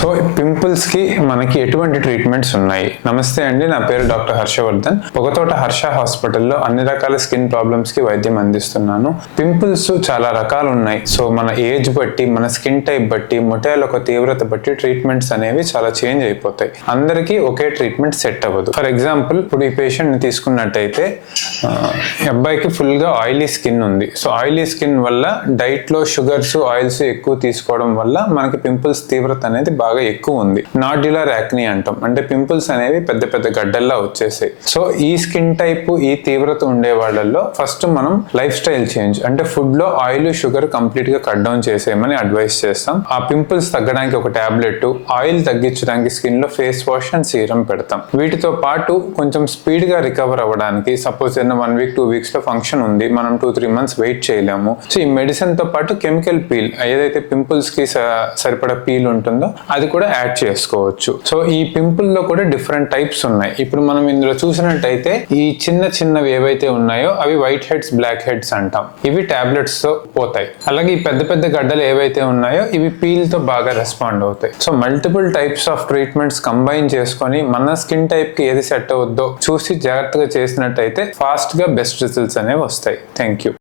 So pimples కి మనకి ఎటువంటి ట్రీట్మెంట్స్ ఉన్నాయి? నమస్తే అండి, నా పేరు డాక్టర్ హర్షవర్ధన్. పొగతోట హర్ష హాస్పిటల్లో అన్ని రకాల స్కిన్ ప్రాబ్లమ్స్ కి వైద్యం అందిస్తున్నాను. పింపుల్స్ చాలా రకాలు ఉన్నాయి. సో మన ఏజ్ బట్టి, మన స్కిన్ టైప్ బట్టి, మొటియాల ఒక తీవ్రత బట్టి ట్రీట్మెంట్స్ అనేవి చాలా చేంజ్ అయిపోతాయి. అందరికీ ఒకే ట్రీట్మెంట్ సెట్ అవ్వదు. ఫర్ ఎగ్జాంపుల్, ఇప్పుడు ఈ పేషెంట్ ని తీసుకున్నట్టయితే ఈ అబ్బాయికి ఫుల్ గా ఆయిలీ స్కిన్ ఉంది. సో ఆయిలీ స్కిన్ వల్ల డైట్ లో షుగర్స్, ఆయిల్స్ ఎక్కువ తీసుకోవడం వల్ల మనకి పింపుల్స్ తీవ్రత అనేది బాగా ఎక్కువ ఉంది. నాడ్యులర్ యాక్ని అంటాం, అంటే పింపుల్స్ అనేవి పెద్ద పెద్ద గడ్డల్లా వచ్చేసాయి. సో ఈ స్కిన్ టైప్, ఈ తీవ్రత ఉండే వాళ్ళల్లో ఫస్ట్ మనం లైఫ్ స్టైల్ చేంజ్, అంటే ఫుడ్ లో ఆయిల్, షుగర్ కంప్లీట్ గా కట్ డౌన్ చేసేయమని అడ్వైస్ చేస్తాం. ఆ పింపుల్స్ తగ్గడానికి ఒక టాబ్లెట్, ఆయిల్ తగ్గించడానికి స్కిన్ లో ఫేస్ వాష్ అండ్ సీరం పెడతాం. వీటితో పాటు కొంచెం స్పీడ్ గా రికవర్ అవ్వడానికి, సపోజ్ ఏదైనా 1 వీక్ 2 వీక్స్ లో ఫంక్షన్ ఉంది, మనం 2-3 మంత్స్ వెయిట్ చేయలేము. సో ఈ మెడిసిన్ తో పాటు కెమికల్ పీల్, ఏదైతే పింపుల్స్ కి సరిపడా పీల్ ఉంటుందో అది కూడా యాడ్ చేసుకోవచ్చు. సో ఈ పింపుల్ లో కూడా డిఫరెంట్ టైప్స్ ఉన్నాయి. ఇప్పుడు మనం ఇందులో చూసినట్టయితే ఈ చిన్నవి ఏవైతే ఉన్నాయో అవి వైట్ హెడ్స్, బ్లాక్ హెడ్స్ అంటాం. ఇవి టాబ్లెట్స్ తో పోతాయి. అలాగే ఈ పెద్ద గడ్డలు ఏవైతే ఉన్నాయో ఇవి పీల్ తో బాగా రెస్పాండ్ అవుతాయి. So multiple types of treatments combine చేసుకొని మన స్కిన్ టైప్ కి ఏది సెట్ అవుద్దో చూసి జాగ్రత్తగా చేసినట్టయితే ఫాస్ట్ గా బెస్ట్ రిజల్ట్స్ అనేవి వస్తాయి. Thank you.